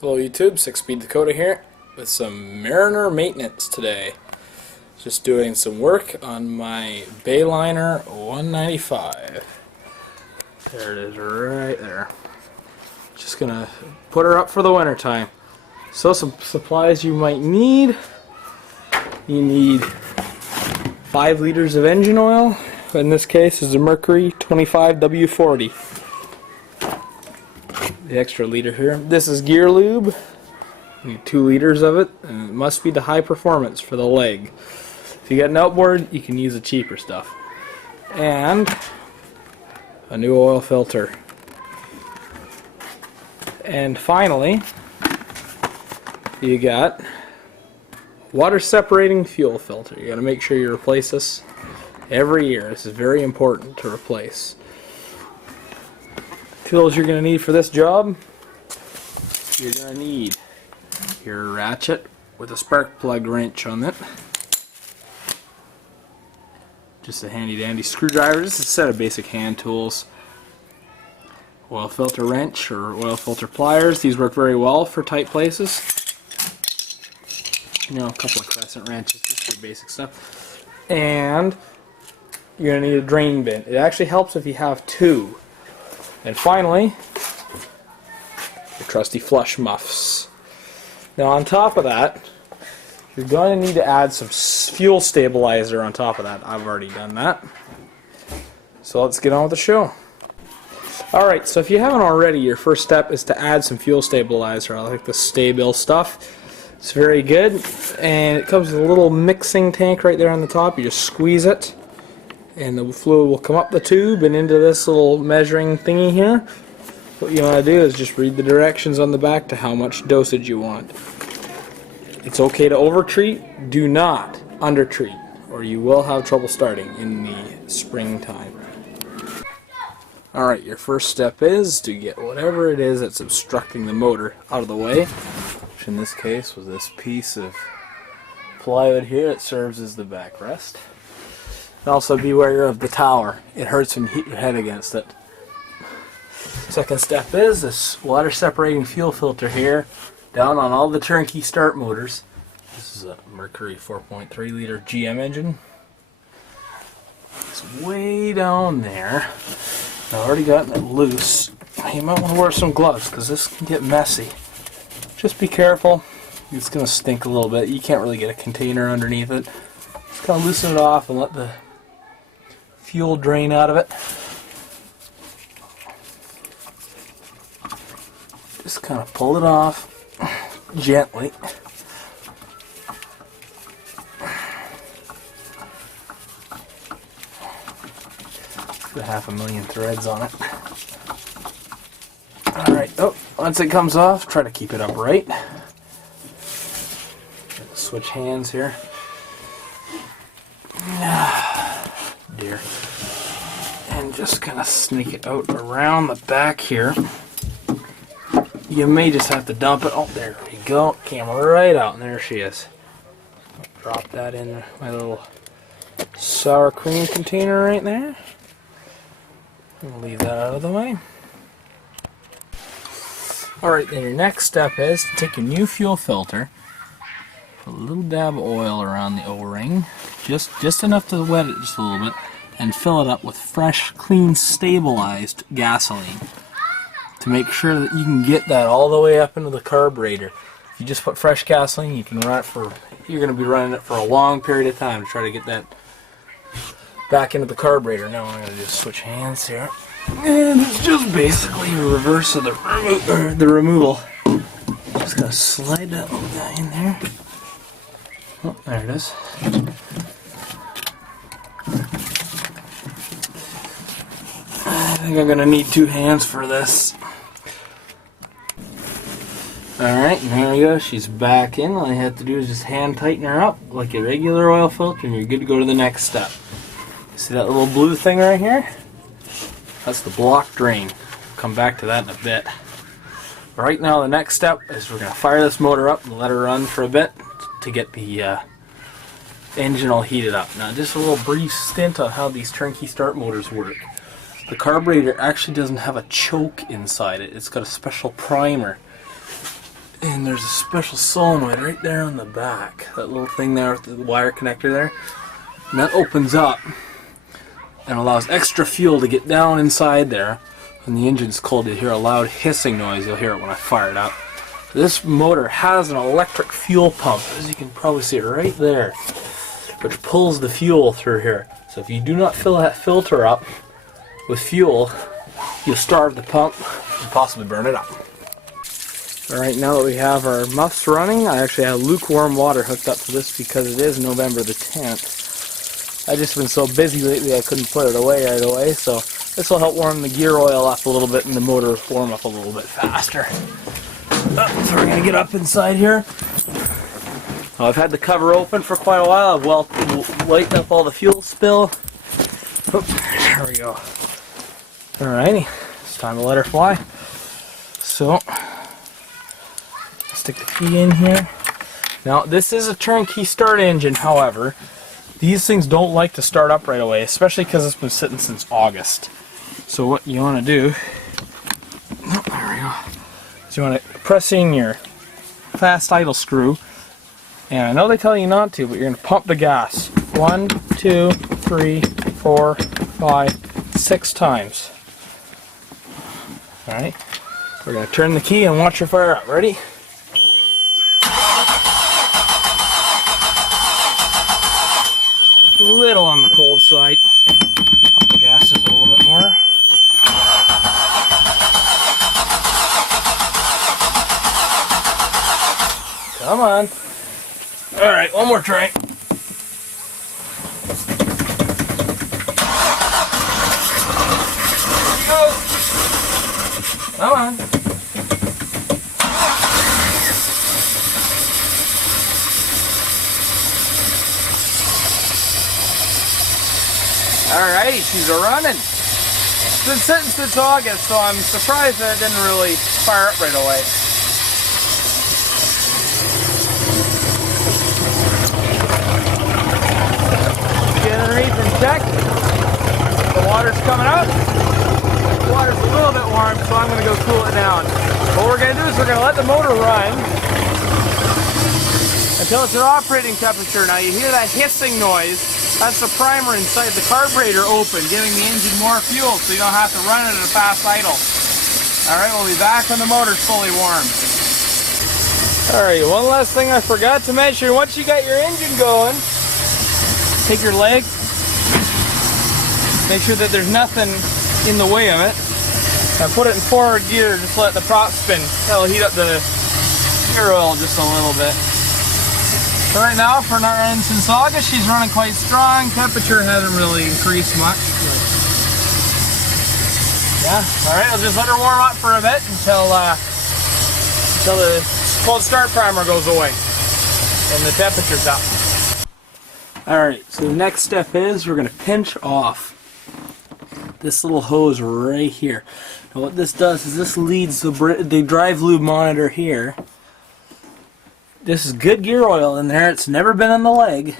Hello YouTube, 6-Speed Dakota here with some Mariner maintenance today. Just doing some work on my Bayliner 195. There it is right there. Just gonna put her up for the winter time. So some supplies you might need. You need 5 liters of engine oil. In this case is a Mercury 25W40. The extra liter here. This is gear lube. You need 2 liters of it, and it must be the high performance for the leg. If you get an outboard, you can use the cheaper stuff. And a new oil filter. And finally, you got water separating fuel filter. You got to make sure you replace this every year. This is very important to replace. Tools you're going to need for this job: you're going to need your ratchet with a spark plug wrench on it, just a handy dandy screwdriver, just a set of basic hand tools, oil filter wrench or oil filter pliers. These work very well for tight places. You know, a couple of crescent wrenches, just your basic stuff. And you're going to need a drain bin. It actually helps if you have 2. And finally, your trusty flush muffs. Now on top of that, you're going to need to add some fuel stabilizer on top of that. I've already done that. So let's get on with the show. Alright, so if you haven't already, your first step is to add some fuel stabilizer. I like the Stabil stuff. It's very good. And it comes with a little mixing tank right there on the top. You just squeeze it, and the fluid will come up the tube and into this little measuring thingy here. What you want to do is just read the directions on the back to how much dosage you want. It's okay to overtreat, do not undertreat, or you will have trouble starting in the springtime. Alright, your first step is to get whatever it is that's obstructing the motor out of the way, which in this case was this piece of plywood here that serves as the backrest. And also beware of the tower. It hurts when you hit your head against it. Second step is this water separating fuel filter here, down on all the turnkey start motors. This is a Mercury 4.3 liter GM engine. It's way down there. I've already gotten it loose. You might want to wear some gloves because this can get messy. Just be careful. It's going to stink a little bit. You can't really get a container underneath it. Just kind of loosen it off and let the fuel drain out of it. Just kind of pull it off gently. Got 500,000 threads on it. Alright, once it comes off, try to keep it upright. Switch hands here. Dear. And just kind of sneak it out around the back here. You may just have to dump it. Oh, there we go. Camera right out, and there she is. Drop that in my little sour cream container right there. We'll leave that out of the way. Alright, then your next step is to take your new fuel filter, put a little dab of oil around the O-ring, just enough to wet it just a little bit, and fill it up with fresh, clean, stabilized gasoline to make sure that you can get that all the way up into the carburetor. If you just put fresh gasoline, you can run it for, you're going to be running it for a long period of time to try to get that back into the carburetor. Now I'm going to just switch hands here. And it's just basically a reverse of the removal. Just going to slide that little guy in there. Oh, there it is. I think I'm going to need 2 hands for this. Alright, and there we go. She's back in. All you have to do is just hand tighten her up like a regular oil filter, and you're good to go to the next step. See that little blue thing right here? That's the block drain. Come back to that in a bit. Right now the next step is we're going to fire this motor up and let her run for a bit to get the engine all heated up. Now just a little brief stint on how these turnkey start motors work. The carburetor actually doesn't have a choke inside it. It's got a special primer. And there's a special solenoid right there on the back. That little thing there with the wire connector there. And that opens up and allows extra fuel to get down inside there. When the engine's cold, you'll hear a loud hissing noise. You'll hear it when I fire it up. This motor has an electric fuel pump, as you can probably see it right there, which pulls the fuel through here. So if you do not fill that filter up with fuel, you'll starve the pump and possibly burn it up. Alright, now that we have our muffs running, I actually have lukewarm water hooked up to this because it is November the 10th. I've just been so busy lately I couldn't put it away right away, so this will help warm the gear oil up a little bit and the motor warm up a little bit faster. So we're going to get up inside here. Oh, I've had the cover open for quite a while. I've lightened up all the fuel spill. Oop, there we go. Alrighty, it's time to let her fly. So, stick the key in here. Now, this is a turnkey start engine, however. These things don't like to start up right away, especially because it's been sitting since August. So what you want to do, oh, there we go, is you want to press in your fast idle screw, and I know they tell you not to, but you're going to pump the gas 1, 2, 3, 4, 5, 6 times. Alright, we're going to turn the key and watch her fire up. Ready? A little on the cold side. Pump the gas just a little bit more. Come on. Alright, one more try. Go. Come on. Alright, she's running. It's been sitting since August, so I'm surprised that it didn't really fire up right away. Get underneath and check. The water's coming out. The water's a little bit warm, so I'm going to go cool it down. What we're going to do is we're going to let the motor run until it's at operating temperature. Now you hear that hissing noise. That's the primer inside the carburetor open, giving the engine more fuel so you don't have to run it at a fast idle. Alright, we'll be back when the motor's fully warm. Alright, one last thing I forgot to mention. Once you got your engine going, take your leg, make sure that there's nothing in the way of it. Now put it in forward gear, just let the prop spin. That'll heat up the gear oil just a little bit. Right now, for not running since August, she's running quite strong. Temperature hasn't really increased much. Yeah, alright, I'll just let her warm up for a bit until the cold start primer goes away and the temperature's up. Alright, so the next step is we're going to pinch off this little hose right here. Now what this does is this leads the drive lube monitor here. This is good gear oil in there. It's never been on the leg.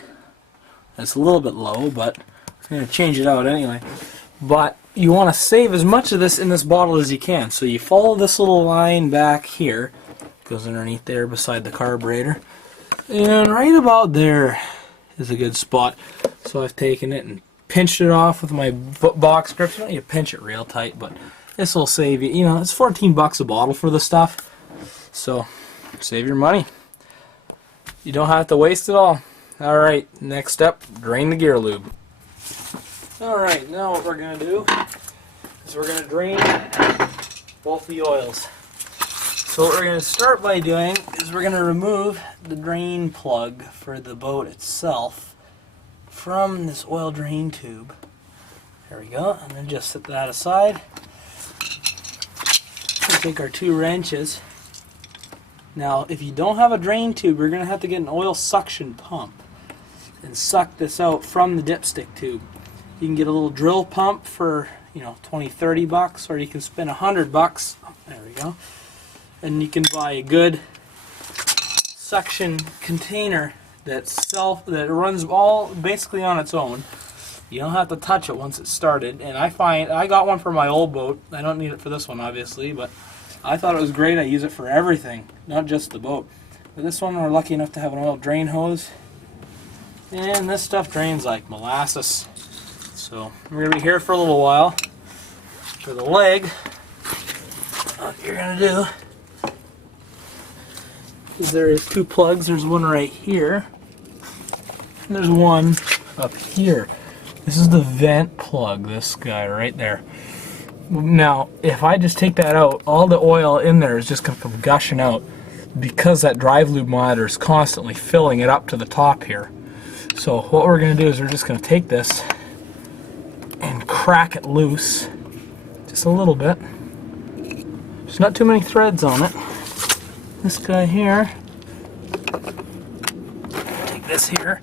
It's a little bit low, but I'm going to change it out anyway. But you want to save as much of this in this bottle as you can. So you follow this little line back here. It goes underneath there beside the carburetor. And right about there is a good spot. So I've taken it and pinched it off with my box grips. You don't need to pinch it real tight, but this will save you. You know, it's 14 bucks a bottle for the stuff. So save your money. You don't have to waste it all. Alright, next step, drain the gear lube. Alright, now what we're going to do is we're going to drain both the oils. So what we're going to start by doing is we're going to remove the drain plug for the boat itself from this oil drain tube. There we go, and then just set that aside. We'll take our 2 wrenches. Now, if you don't have a drain tube, you're going to have to get an oil suction pump and suck this out from the dipstick tube. You can get a little drill pump for, you know, 20, 30 bucks, or you can spend 100 bucks. There we go. And you can buy a good suction container that runs all basically on its own. You don't have to touch it once it's started. And I got one for my old boat. I don't need it for this one, obviously, but I thought it was great. I use it for everything, not just the boat. But this one, we're lucky enough to have an oil drain hose. And this stuff drains like molasses. So we're going to be here for a little while. For the leg, what you're going to do is there is 2 plugs. There's one right here. And there's one up here. This is the vent plug, this guy right there. Now, if I just take that out, all the oil in there is just going to come gushing out because that drive lube monitor is constantly filling it up to the top here. So what we're going to do is we're just going to take this and crack it loose just a little bit. There's not too many threads on it. This guy here, take this here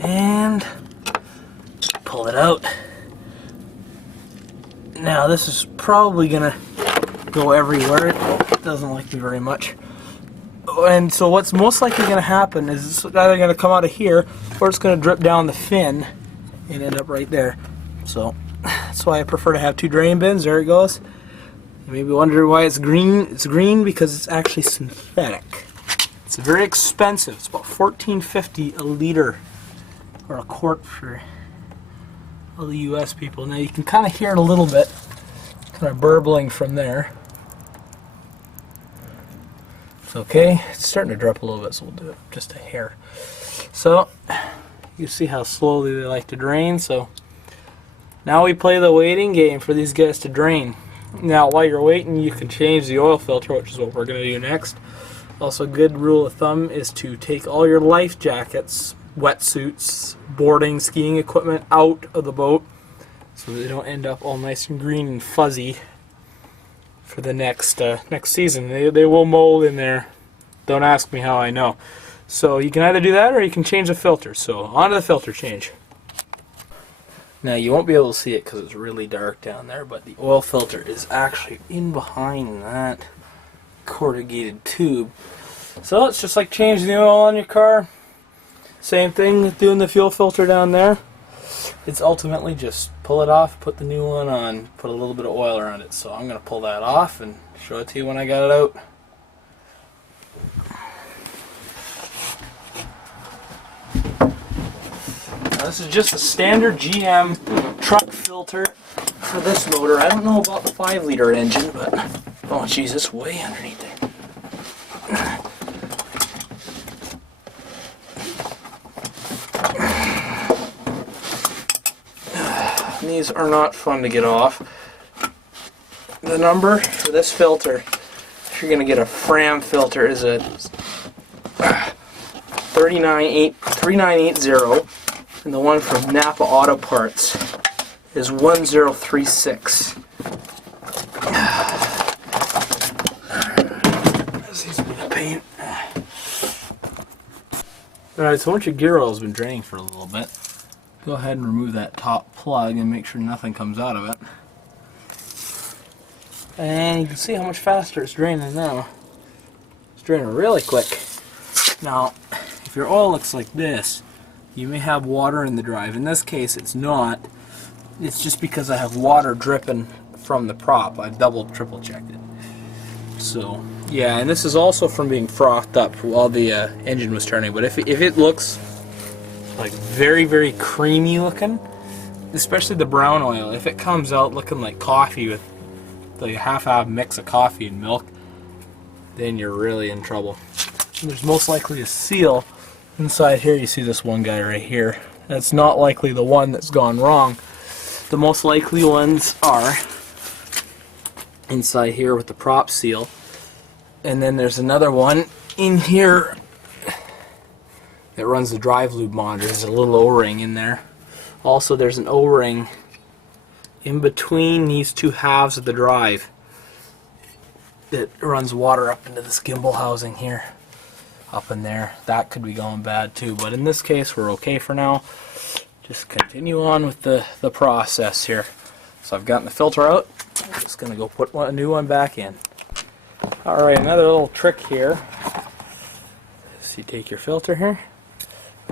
and pull it out. Now this is probably gonna go everywhere. It doesn't like me very much. And so what's most likely gonna happen is it's either gonna come out of here or it's gonna drip down the fin and end up right there. So that's why I prefer to have 2 drain bins. There it goes. You maybe wonder why it's green. It's green because it's actually synthetic. It's very expensive. It's about $14.50 a liter, or a quart for all the US people. Now you can kind of hear it a little bit, kind of burbling from there. It's okay. It's starting to drip a little bit, so we'll do it just a hair. So you see how slowly they like to drain. So now we play the waiting game for these guys to drain. Now while you're waiting, you can change the oil filter, which is what we're going to do next. Also, good rule of thumb is to take all your life jackets, wetsuits, boarding, skiing equipment out of the boat so they don't end up all nice and green and fuzzy for the next season. They will mold in there. Don't ask me how I know. So you can either do that or you can change the filter. So on to the filter change. Now you won't be able to see it because it's really dark down there, but the oil filter is actually in behind that corrugated tube. So it's just like changing the oil on your car. Same thing with doing the fuel filter down there. It's ultimately just pull it off, put the new one on, put a little bit of oil around it. So I'm going to pull that off and show it to you when I got it out. Now this is just a standard GM truck filter for this motor. I don't know about the 5-liter engine, but oh geez, it's way underneath there. These are not fun to get off. The number for this filter, if you're going to get a Fram filter, is a 3980, and the one from Napa Auto Parts is 1036. This is a bit of pain. Alright, so once your gear oil has been draining for a little bit, go ahead and remove that top plug and make sure nothing comes out of it. And you can see how much faster it's draining now. It's draining really quick. Now, if your oil looks like this, you may have water in the drive. In this case, it's not. It's just because I have water dripping from the prop. I've double, triple checked it. So, yeah, and this is also from being frothed up while the engine was turning. But if it looks like very, very creamy looking, especially the brown oil, if it comes out looking like coffee with like a half mix of coffee and milk, then you're really in trouble. And there's most likely a seal inside here. You see this one guy right here. That's not likely the one that's gone wrong. The most likely ones are inside here with the prop seal, and then there's another one in here that runs the drive lube monitor. There's a little O-ring in there. Also, there's an O-ring in between these two halves of the drive that runs water up into this gimbal housing here, up in there. That could be going bad too, but in this case we're okay for now. Just continue on with the process here. So I've gotten the filter out. I'm just going to go put a new one back in. Alright, another little trick here. So you take your filter here,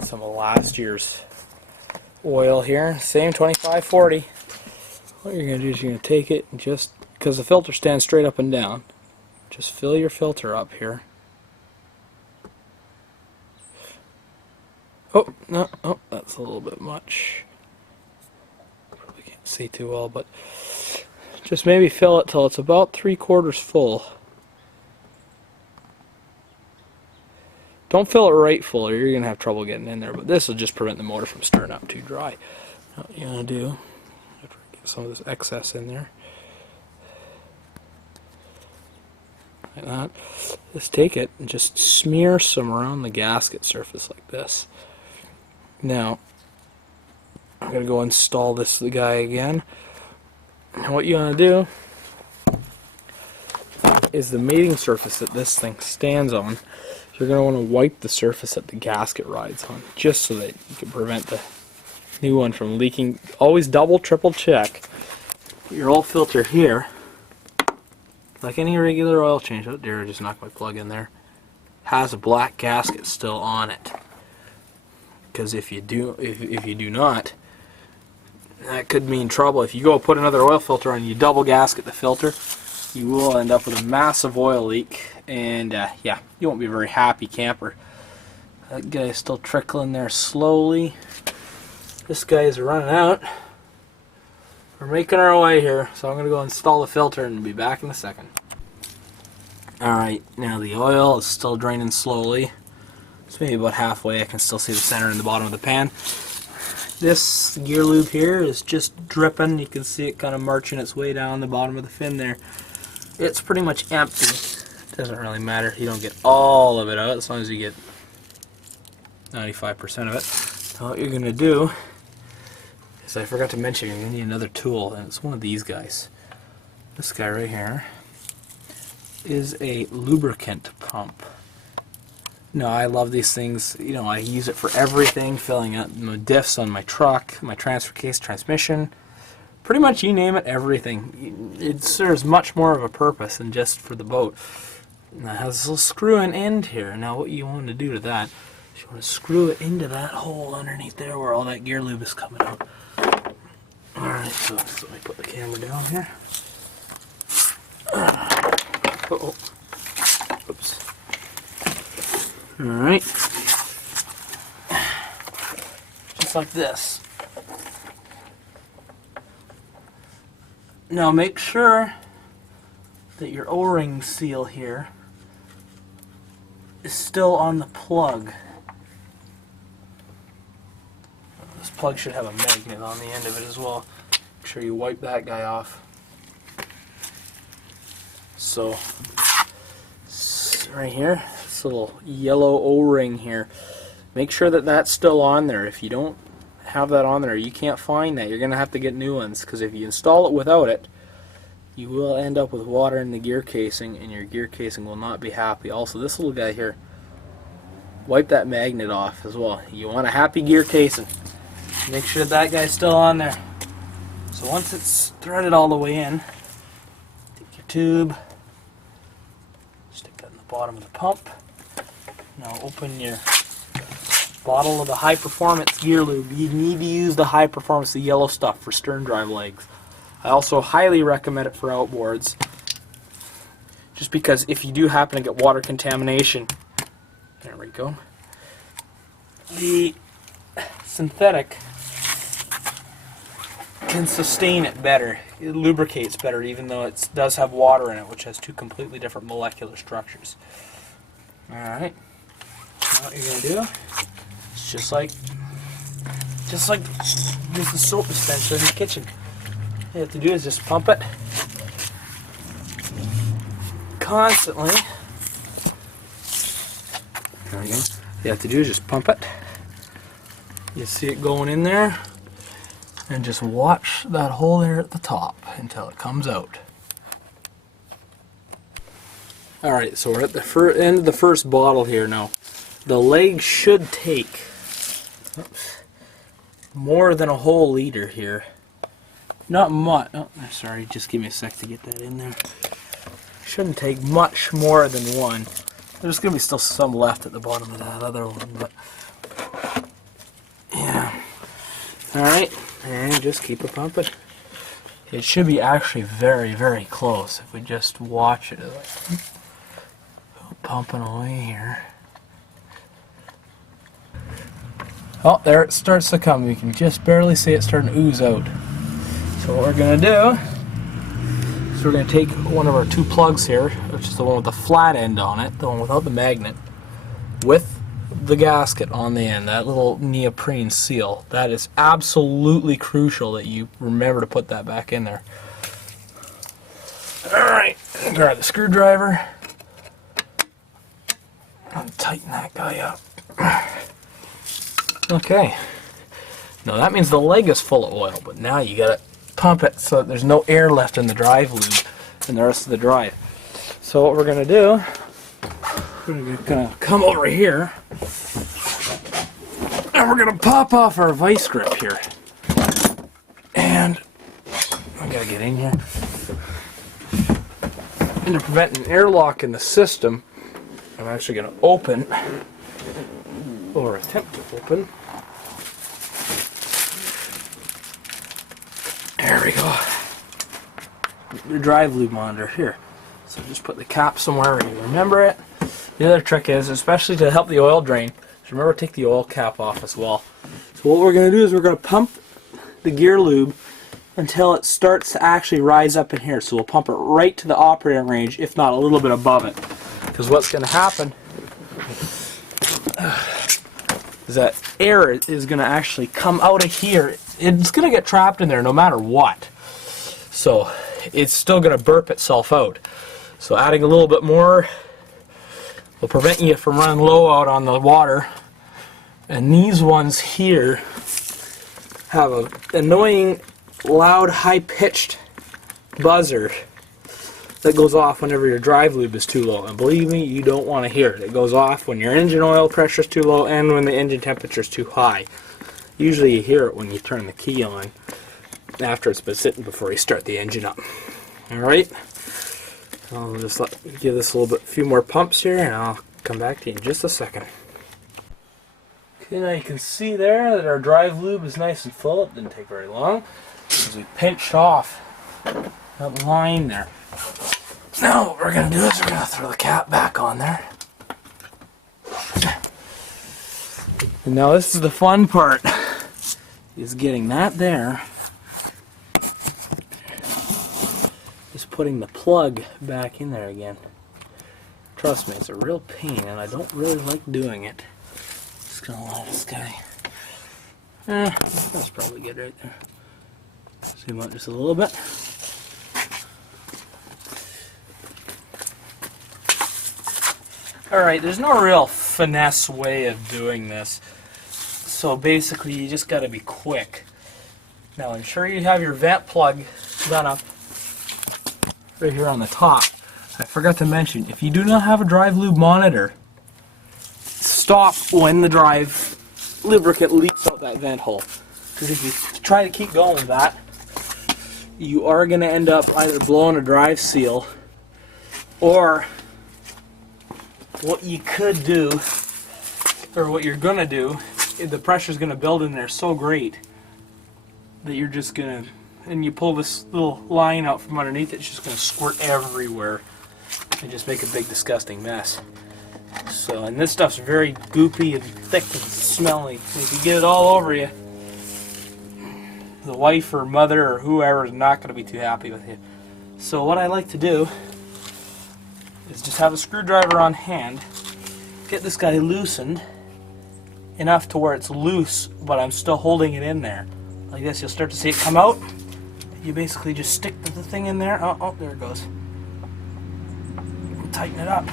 some of last year's oil here, same 2540. What you're going to do is you're going to take it and just, because the filter stands straight up and down, just fill your filter up here. Oh, no, oh, that's a little bit much. Probably can't see too well, but just maybe fill it till it's about 3/4 full. Don't fill it right full or you're going to have trouble getting in there, but this will just prevent the motor from stirring up too dry. Now what you're going to do, get some of this excess in there. Like that. Just take it and just smear some around the gasket surface like this. Now, I'm going to go install this guy again. Now what you want to do is the mating surface that this thing stands on, you're going to want to wipe the surface that the gasket rides on, just so that you can prevent the new one from leaking. Always double, triple check your oil filter here. Like any regular oil change, oh dear, I just knocked my plug in there, has a black gasket still on it. Because if you do not, that could mean trouble. If you go put another oil filter on and you double gasket the filter, you will end up with a massive oil leak, and yeah, you won't be a very happy camper. That guy is still trickling there slowly. This guy is running out. We're making our way here, so I'm going to go install the filter and be back in a second. Alright, now the oil is still draining slowly. It's maybe about halfway. I can still see the center and the bottom of the pan. This gear lube here is just dripping. You can see it kind of marching its way down the bottom of the fin there. It's pretty much empty. It doesn't really matter. You don't get all of it out as long as you get 95% of it. So what you're going to do is, I forgot to mention, you're going to need another tool, and it's one of these guys. This guy right here is a lubricant pump. No, I love these things. You know, I use it for everything, filling up diffs on my truck, my transfer case, transmission. Pretty much you name it, everything. It serves much more of a purpose than just for the boat. Now it has this little screw-in end here. Now what you want to do to that is you want to screw it into that hole underneath there where all that gear lube is coming out. Alright, so let me put the camera down here. Uh-oh. Oops. Alright. Just like this. Now make sure that your O-ring seal here is still on the plug. This plug should have a magnet on the end of it as well. Make sure you wipe that guy off. So, right here, this little yellow O-ring here, make sure that that's still on there. If you don't have that on there, you can't find that, you're going to have to get new ones, because if you install it without it, you will end up with water in the gear casing, and your gear casing will not be happy. Also, this little guy here, wipe that magnet off as well. You want a happy gear casing. Make sure that guy's still on there. So once it's threaded all the way in, take your tube, stick that in the bottom of the pump. Now open your bottle of the high performance gear lube. You need to use the high performance, the yellow stuff, for stern drive legs. I also highly recommend it for outboards, just because if you do happen to get water contamination, there we go, the synthetic can sustain it better. It lubricates better, even though it does have water in it, which has two completely different molecular structures. Alright, now what you're going to do is just like use the soap dispenser in the kitchen. All you have to do is just pump it constantly. There we go. All you have to do is just pump it. You see it going in there, and just watch that hole there at the top until it comes out. Alright, so we're at the end of the first bottle here now. The leg should take more than a whole liter here. Not much. Oh, sorry, just give me a sec to get that in there. Shouldn't take much more than one. There's going to be still some left at the bottom of that other one, but yeah. Alright, and just keep it pumping. It should be actually very, very close if we just watch it. pumping away here. Oh, there it starts to come. You can just barely see it starting to ooze out. So what we're going to do is we're going to take one of our 2 plugs here, which is the one with the flat end on it, the one without the magnet, with the gasket on the end, that little neoprene seal. That is absolutely crucial that you remember to put that back in there. Alright, grab the screwdriver and tighten that guy up. Okay, now that means the leg is full of oil, but now you gotta pump it so that there's no air left in the drive lube and the rest of the drive. So what we're gonna do, we're gonna come over here and we're gonna pop off our vice grip here. And I gotta get in here. And to prevent an airlock in the system, I'm actually gonna open, or attempt to open. There we go. Your drive lube monitor here. So just put the cap somewhere where you remember it. The other trick is, especially to help the oil drain, is remember to take the oil cap off as well. So what we're going to do is we're going to pump the gear lube until it starts to actually rise up in here. So we'll pump it right to the operating range, if not a little bit above it. Because what's going to happen is that air is going to actually come out of here. It's going to get trapped in there no matter what. So it's still going to burp itself out. So adding a little bit more will prevent you from running low out on the water. And these ones here have an annoying, loud, high-pitched buzzer that goes off whenever your drive lube is too low. And believe me, you don't want to hear it. It goes off when your engine oil pressure is too low and when the engine temperature is too high. Usually you hear it when you turn the key on after it's been sitting before you start the engine up. Alright, I'll just give this a little bit, few more pumps here, and I'll come back to you in just a second. Okay, now you can see there that our drive lube is nice and full. It didn't take very long because we pinched off that line there. Now what we're going to do is we're going to throw the cap back on there. And now this is the fun part, is getting that there, is putting the plug back in there again. Trust me, it's a real pain and I don't really like doing it. Just gonna let this guy, that's probably good right there. Zoom out just a little bit. Alright, there's no real finesse way of doing this. So basically you just gotta be quick. Now ensure you have your vent plug done up right here on the top. I forgot to mention, if you do not have a drive lube monitor, stop when the drive lubricant leaks out that vent hole. Because if you try to keep going with that, you are going to end up either blowing a drive seal, or what you could do, or what you're going to do, the pressure's going to build in there so great that you're just going to, and you pull this little line out from underneath it, it's just going to squirt everywhere and just make a big disgusting mess. So, and this stuff's very goopy and thick and smelly. If you get it all over you, the wife or mother or whoever is not going to be too happy with you. So what I like to do is just have a screwdriver on hand, get this guy loosened enough to where it's loose, but I'm still holding it in there. Like this, you'll start to see it come out. You basically just stick the thing in there. Oh, there it goes. Tighten it up.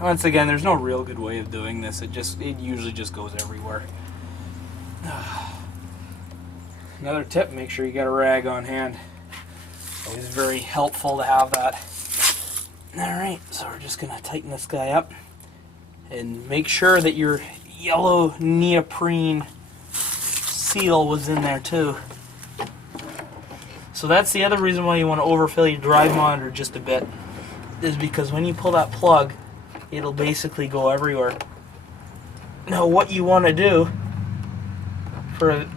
Once again, there's no real good way of doing this. It usually just goes everywhere. Another tip, make sure you got a rag on hand. Always very helpful to have that. Alright, so we're just going to tighten this guy up and make sure that your yellow neoprene seal was in there too. So that's the other reason why you want to overfill your drive monitor just a bit, is because when you pull that plug, it'll basically go everywhere. Now what you want to do for a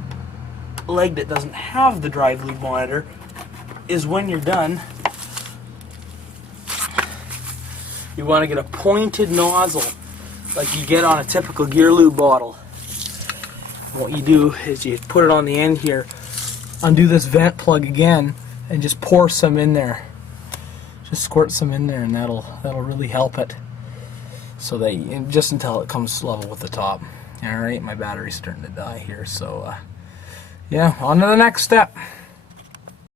leg that doesn't have the drive lube monitor is when you're done, You want to get a pointed nozzle like you get on a typical gear lube bottle. And what you do is you put it on the end here, undo this vent plug again, and just pour some in there. Just squirt some in there, and that'll really help it. So that just until it comes level with the top. All right, my battery's starting to die here, so yeah, on to the next step.